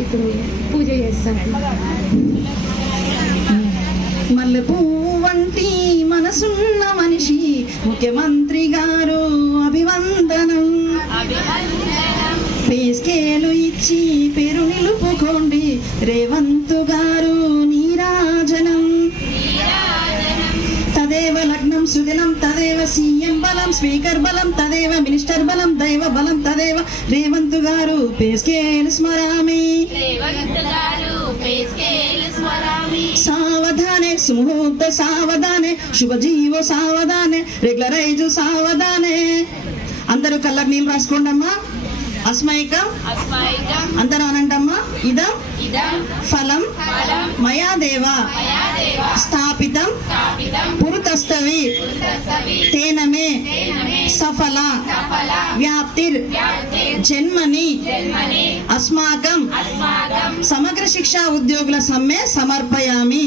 ఇప్పుడు పూజ చేస్తానండి మల్లె వంటి మనసున్న మనిషి ముఖ్యమంత్రి గారు అభివందనం. పేస్కేలు ఇచ్చి పేరు నిలుపుకోండి రేవంత్ గారు సీఎం బలం స్పీకర్ బలం తదేవ మినిస్టర్ బలం దైవ బలం తదేవ. రేవంత్ గారు పేస్కేలు స్మరామి. సావధానే సుముహూర్త సావధానే శుభజీవో సావధానే రెగ్యులరైజు సావధానే. అందరూ కళ్ళకు నీళ్ళు రాసుకోండి అమ్మా అస్మైకం. అందరూ అనంటమ్మా ఇదం. ఫలం మయాదేవ స్థాపితం పురుతస్తవి తేనమే సఫల వ్యాప్తిర్ వ్యాప్తి జన్మని అస్మాకం సమగ్ర శిక్షా ఉద్యోగుల సమ్మె సమర్పయామి.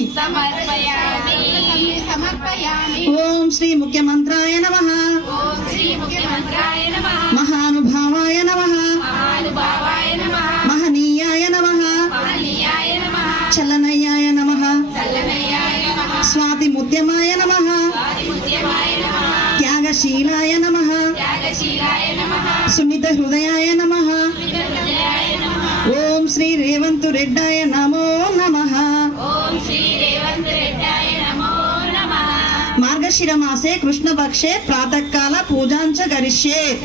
ఓం శ్రీ ముఖ్యమంత్రాయ నమః. చల్లనయ్యాయ నమ. స్వాతి ముద్యమాయ నమ. త్యాగశీలాయ నమ. సున్నిత హృదయాయ నమ. ఓం శ్రీ రేవంతు రెడ్డాయ నమో నమ. ఓం శ్రీ రేవంత్ రెడ్డాయ నమో నమః. మార్గశిర మాసే కృష్ణపక్షే ప్రాతకాల పూజాంచ గరిష్యే.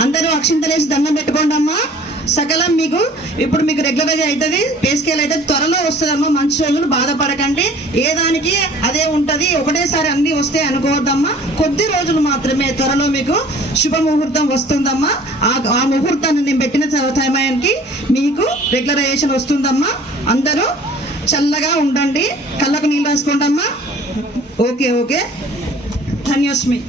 అందరూ అక్షింతలేసి దండం పెట్టుకోండి అమ్మా సకలం మీకు ఇప్పుడు మీకు రెగ్యులరైజ్ అవుతుంది పేస్కేల్ అయితే త్వరలో వస్తుందమ్మా మంచి రోజులు బాధపడకండి. ఏ దానికి అదే ఉంటుంది ఒకటేసారి అన్ని వస్తే అనుకోవద్దమ్మా. కొద్ది రోజులు మాత్రమే త్వరలో మీకు శుభ ముహూర్తం వస్తుందమ్మా. ఆ ఆ ముహూర్తాన్ని నేను పెట్టిన సమయానికి మీకు రెగ్యులరైజేషన్ వస్తుందమ్మా. అందరూ చల్లగా ఉండండి కళ్ళకు నీళ్ళు రాసుకోండి అమ్మా ఓకే ఓకే. ధన్యోస్మి.